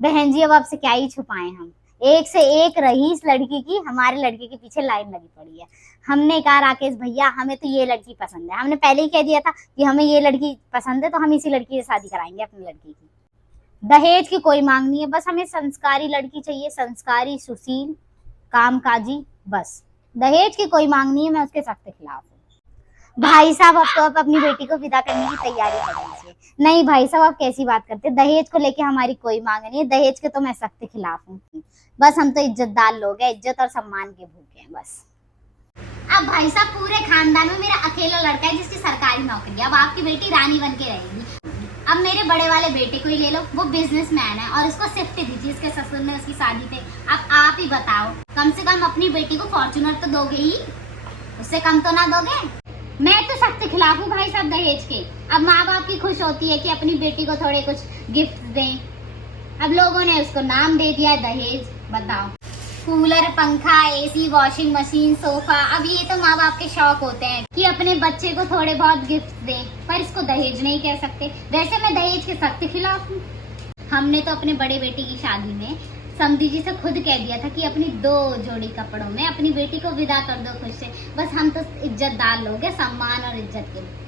बहन जी अब आपसे क्या ही छुपाएं हम, एक से एक रईस लड़की की हमारे लड़के के पीछे लाइन लगी पड़ी है। हमने कहा राकेश भैया हमें तो ये लड़की पसंद है, हमने पहले ही कह दिया था कि हमें ये लड़की पसंद है, तो हम इसी लड़की से शादी कराएंगे अपनी लड़की की। दहेज की कोई मांग नहीं है, बस हमें संस्कारी लड़की चाहिए, संस्कारी, सुशील, कामकाजी, बस। दहेज की कोई मांग नहीं है, मैं उसके सख्त खिलाफ हूँ। भाई साहब अब तो आप अपनी बेटी को विदा करने की तैयारी कर लीजिए। नहीं भाई साहब आप कैसी बात करते हैं, दहेज को लेके हमारी कोई मांग नहीं है, दहेज के तो मैं सख्त खिलाफ हूँ। बस हम तो इज्जतदार लोग हैं, इज्जत और सम्मान के भूखे हैं बस। अब भाई साहब पूरे खानदान में मेरा अकेला लड़का है जिसकी सरकारी नौकरी है, अब आपकी बेटी रानी बन के रहेगी। अब मेरे बड़े वाले बेटे को ही ले लो, वो बिजनेसमैन है और उसको शिफ्ट दीजिए इसके ससुर ने उसकी शादी पे। अब आप ही बताओ, कम से कम अपनी बेटी को फॉर्च्यूनर तो दोगे ही, उससे कम तो ना दोगे। मैं तो सख्त खिलाफ हूँ भाई साहब दहेज के। अब माँ बाप की खुश होती है कि अपनी बेटी को थोड़े कुछ गिफ्ट दें, अब लोगों ने उसको नाम दे दिया दहेज। बताओ, कूलर, पंखा, एसी, वॉशिंग मशीन, सोफा, अब ये तो माँ बाप के शौक होते हैं कि अपने बच्चे को थोड़े बहुत गिफ्ट दें, पर इसको दहेज नहीं कह सकते। वैसे मैं दहेज के सख्त खिलाफ हूँ। हमने तो अपने बड़े बेटे की शादी में समधी जी से खुद कह दिया था कि अपनी 2 जोड़ी कपड़ों में अपनी बेटी को विदा कर दो खुश से। बस हम तो इज्जतदार लोग हैं, सम्मान और इज्जत के लिए।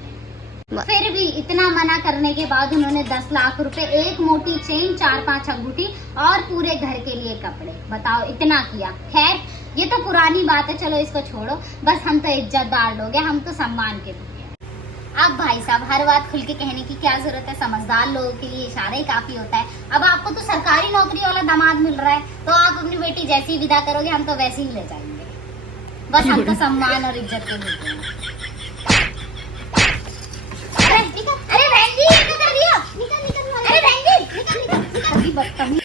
फिर भी इतना मना करने के बाद उन्होंने 10 लाख रुपए, एक मोटी चेन, 4-5 अंगूठी और पूरे घर के लिए कपड़े, बताओ इतना किया। खैर ये तो पुरानी बात है, चलो इसको छोड़ो। बस हम तो इज्जतदार लोग हैं, हम तो सम्मान के लिए। अब भाई साहब हर बात खुल के कहने की क्या जरूरत है, समझदार लोगों के लिए इशारा ही काफी होता है। अब आपको तो सरकारी नौकरी वाला दामाद मिल रहा है, तो आप अपनी बेटी जैसी विदा करोगे हम तो वैसे ही ले जाएंगे। बस हम तो सम्मान और इज्जत के लिए। अरे बहन जी, क्या कर रही हो? अरे बहन जी, निकल, बदतमीज।